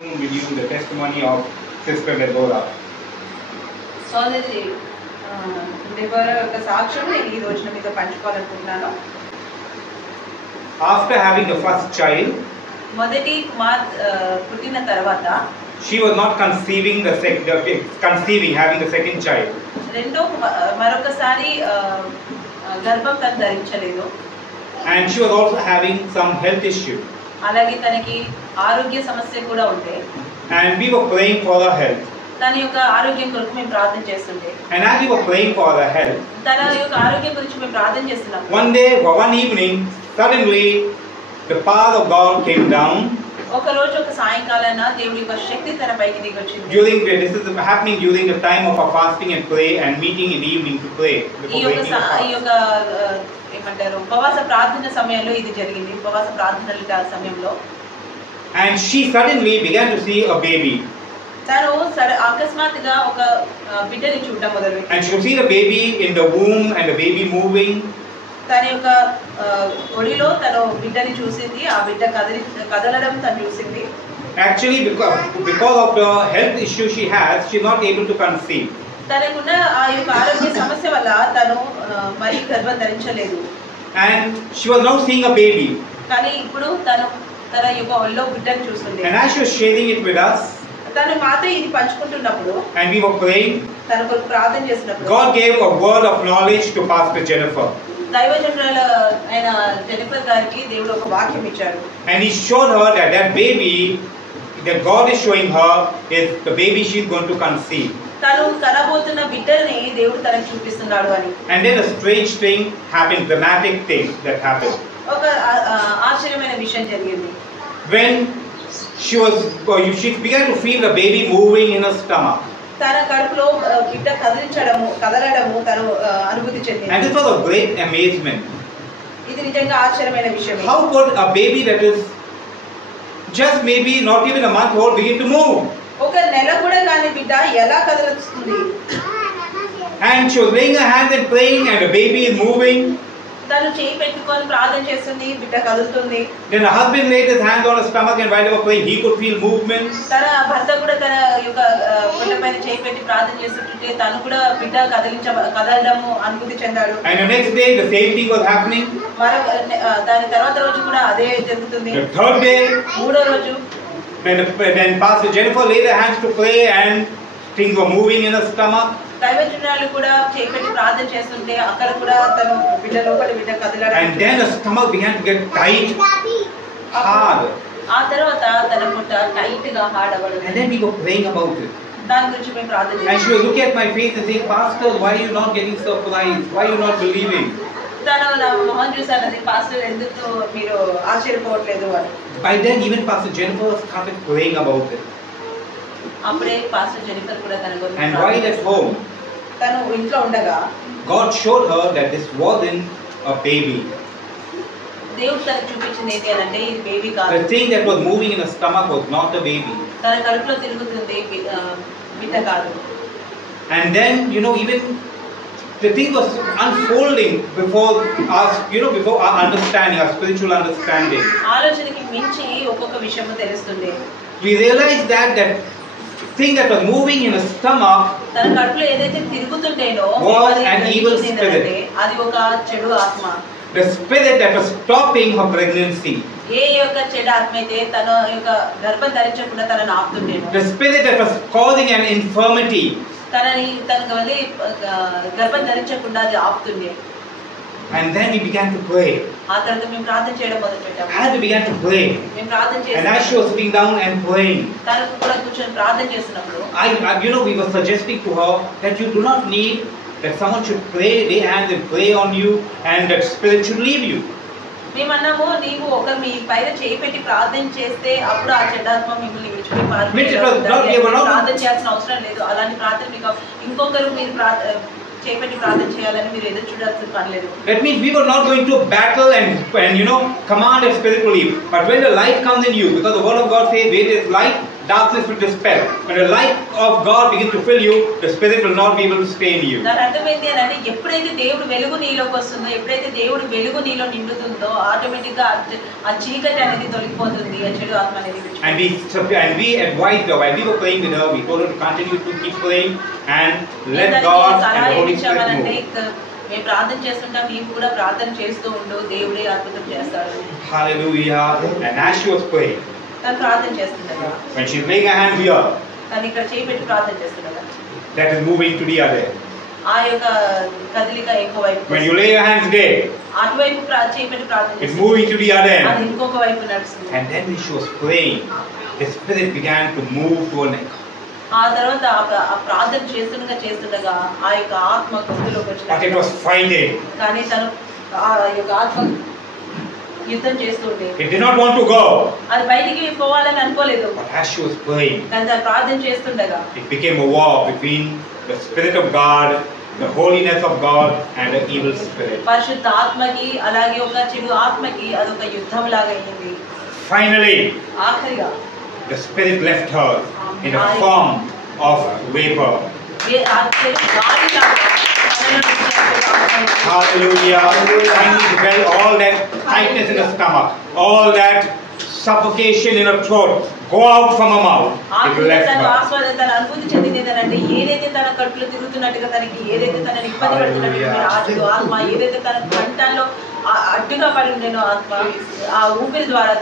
with you the testimony of Sister Deborah. సోదరి Deborah యొక్క సాక్ష్యం నేను ఈ రోజున మీతో పంచుకోవాలనుకుంటున్నాను. After having the first child, మొదటి కుమార్ పుట్టిన తర్వాత she was not conceiving having the second child. మరొకసారి గర్భం తను ధరించలేదు. And she was also having some health issue. అలాగే తనకి ఆరోగ్య సమస్య కూడా ఉండే. And we were praying for her health. తన యొక్క ఆరోగ్యం కొరకు మేము ప్రార్థన చేస్తుంటే. And as we were praying for her health, తన యొక్క ఆరోగ్యం గురించి మేము ప్రార్థన చేస్తున్నాం. one evening, suddenly the power of God came down. ఒక రోజు ఒక సాయంకాలాన దేవుడి యొక్క శక్తి తన పైకి దిగి వచ్చింది. This is happening during the time of our fasting and pray and meeting in the evening to pray. ఈ యొక్క ఏమంటారు ఉపవాస ప్రార్థన సమయంలో ఇది జరిగింది. ఉపవాస ప్రార్థనల సమయంలో. And she suddenly began to see a baby. తను అకస్మాత్తుగా ఒక బిడ్డని చూడడం మొదలుపెట్టింది. And she could see the baby in the womb and the baby moving. తన యొక్క ఒడిలో తను బిడ్డని చూసింది. ఆ బిడ్డ కదలడం తను చూసింది. Actually, because of the health issue she has, she is not able to conceive. తనకున్న ఆ యొక్క ఆరోగ్య సమస్య వల్ల తను మరి గర్భం ధరించలేదు. And she was now seeing a baby. కానీ ఇప్పుడు తన యొక్క ఒళ్ళో బిడ్డని చూస్తుంది. And as she was sharing it with us, తను మాతో ఇది పంచుకుంటున్నప్పుడు, and we were praying, తన కొరకు ప్రార్థన చేసినప్పుడు, God gave a word of knowledge to Pastor Jennifer. దైవజనురాలు అయిన జెనిఫర్ గారికి దేవుడు ఒక వాక్యం ఇచ్చాడు. And he showed her that baby that God is showing her is the baby she is going to conceive. తను కనబోతున్న బిడ్డని దేవుడు తనకు చూపిస్తున్నాడు అని. And then a strange thing happened, dramatic thing that happened. ఒక ఆశ్చర్యమైన విషయం జరిగింది. When she began to feel the baby moving in her stomach. తన కడుపులో బిడ్డ కదలడము తను అనుభూతి చెందింది. And this was a great amazement. ఇది నిజంగా ఆశ్చర్యమైన విషయం. How could a baby that is just maybe not even a month old begin to move? ఒక నెల కూడా కాని బిడ్డ ఎలా కదలుస్తుంది? And she was laying her hands and praying, and the baby is moving. తను చేయి పెట్టుకొని ప్రార్థన చేస్తుంది, బిడ్డ కదులుతుంది. Then her husband laid his hands on her stomach, and while they were praying, he could feel movement. తన భర్త కూడా తన యొక్క గుండెపైన చేయి పెట్టి ప్రార్థన చేస్తుంటే తను కూడా బిడ్డ కదలడము అనుభూతి చెందాడు. And the next day, the same thing was happening. దాని తర్వాత రోజు కూడా అదే జరుగుతుంది. The third day, మూడో రోజు, then Pastor Jennifer laid her hands to pray, and things were moving in her stomach. దైవజనురాలు కూడా చేయి పెట్టి ప్రార్థన చేస్తుంటే అక్కడ కూడా తను బిడ్డ కదలడం. And then the stomach began to get tight, hard. ఆ తర్వాత తన పొట్ట టైట్ గా హార్డ్ అవ్వడం. And then we were praying about it. దాని గురించి మేము ప్రార్థన చేసాం. And she was looking at my face and saying, Pastor, why are you not getting surprised? Why are you not believing? తను నా మొహం చూసానది, పాస్టర్ ఎందుకు మీరు ఆశ్చర్యపోవట్లేదు అని. By then even Pastor Jennifer started praying about it. అప్పుడే pastor Jennifer కూడా తన గురించి. And while at home, తను ఇంట్లో ఉండగా God showed her that this wasn't a baby. దేవుడు తనకు చూపించింది ఏంటి అంటే ఇది బేబీ కాదు. The thing that was moving in her stomach was not a baby. తన కడుపులో తిరుగుతుంది బిడ్డ కాదు. And then even the thing was unfolding before us, before our understanding, our spiritual understanding. ఆలోచనకి మించి ఒక్కొక్క విషయం తెలుస్తుంది. We realized that thing that was moving in her stomach తన కడుపులో ఏదైతే తిరుగుతుంటేనో was an evil spirit. అది ఒక చెడు ఆత్మ. The spirit that was stopping her pregnancy. ఏ యొక్క చెడు ఆత్మ అయితే తన యొక్క గర్భం ధరించకుండా తనను ఆపుతుండేనో. The spirit that was causing an infirmity. తనకు వల్ల గర్భం ధరించకుండా అది ఆపుతుండే. And then we began to pray. ఆ తర్వాత మేము ప్రార్థన చేయడం మొదలుపెట్టాము. As we began to pray, మేము ప్రార్థన చేసాము. and as she was sitting down and praying, తనకు కూడా కూర్చొని ప్రార్థన చేస్తున్నప్పుడు we were suggesting to her that you do not need that someone should lay hands and pray on you and that spirit should leave you. మేమన్నాము, నీవు ఒకరు మీ పైన చేయి పెట్టి ప్రార్థన చేస్తే అప్పుడు ఆ చెడ్డాత్మ మిమ్మల్ని విడిచిపోయి ప్రార్థన చేయాల్సిన అవసరం లేదు. అలాంటి ప్రార్థన మీకు ఇంకొకరు మీరు చేయి పెట్టి ప్రార్థన చేయాలని మీరు ఎదురు చూడాల్సిన పని లేదు. That means we were not going to battle and command a spirit to leave. But when the light comes in you, because the word of God says, where there is light, darkness will dispel. When the light of God begins to fill you, the Spirit will not be able to stay in you. దాని అర్థం ఏంటి అంటే ఎప్పుడైతే దేవుడు వెలుగు నీలోకి వస్తుందో, ఎప్పుడైతే దేవుడు వెలుగు నీలో నిండుతుందో ఆటోమేటిక్ గా ఆ చీకటి అనేది తొలగిపోతుంది, ఆ చెడు ఆత్మ అనేది. And we advised her while we were praying with her. We told her to continue to keep praying and let God and the Holy Spirit move. మేము ప్రార్థన చేస్తుంటాం, మేము కూడా ప్రార్థన చేస్తూ ఉండు, దేవుడే అద్భుతం చేస్తాడు. Hallelujah. And as she was praying, తను ప్రార్థన చేస్తుండగా, when she was laying her hands here, తను ఇక్కడ చేయి పెట్టి ప్రార్థన చేస్తుండగా, that is moving to the other. ఆ యొక్క కదలిక ఇంకో వైపు. When you lay your hands there, అటువైపు చేయి పెట్టి ప్రార్థన చేస్తుంది, it's moving to the other end. అది ఇంకొక వైపు నడుస్తుంది. And then when she was praying, the Spirit began to move to her neck. ఆ తర్వాత ఆ ప్రార్థన చేస్తుండగా ఆ యొక్క ఆత్మ గొంతులోకి వచ్చింది. But it was fighting. కానీ తను ఆ యొక్క ఆత్మ యుద్ధం చేస్తుండే. It did not want to go. అది బయటికి పోవాలని అనుకోలేదు. But as she was praying, కానీ తను ప్రార్థన చేస్తుండగా it became a war between the Spirit of God, the holiness of God, and the evil spirit. పరిశుద్ధ ఆత్మకి అలాగే ఒక చెడు ఆత్మకి అదొక యుద్ధం లాగా అయింది. Finally, ఆఖరిగా the Spirit left her in the form of vapor. Hallelujah. Finally, she felt all that tightness in the stomach, all that suffocation in her throat go out from her mouth. It left her. తన అనుభూతి చెందింది ఏంటంటే ఏదైతే తన కడుపులో తిరుగుతున్నట్టుగా, తనకి ఏదైతే తనని ఇబ్బంది పెడుతున్నట్టుగా ఆత్మ, ఏదైతే తన కంఠంలో అడ్డుగా పడి ఉండేనో ఆత్మ, ఆ ఊపిరి ద్వారా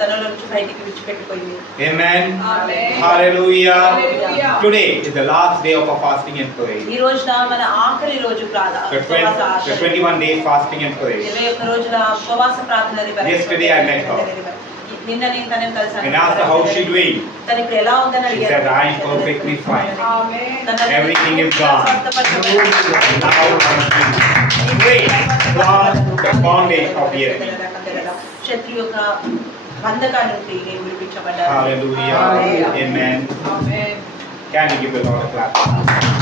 తనలో నుంచి బయటికి విడిచిపెట్టిపోయింది. Amen. Hallelujah. Today is the last day of our fasting and prayer. ఈ రోజున మన ఆఖరి రోజు ప్రార్థన, The 21 days fasting and prayer. 21 రోజుల ఉపవాస ప్రార్థన. Yesterday I met her. నిన్న నేను తనని కలిసాను. And asked her how she doing. తను ఇప్పుడు ఎలా ఉందని She అడిగాను. said, I am perfectly fine. Everything is gone. Now I'm free from the bondage of the enemy. శత్రు యొక్క బంధకాల నుండి నేను విడిపించబడ్డాను. Hallelujah. Amen. Can you give the Lord a clap?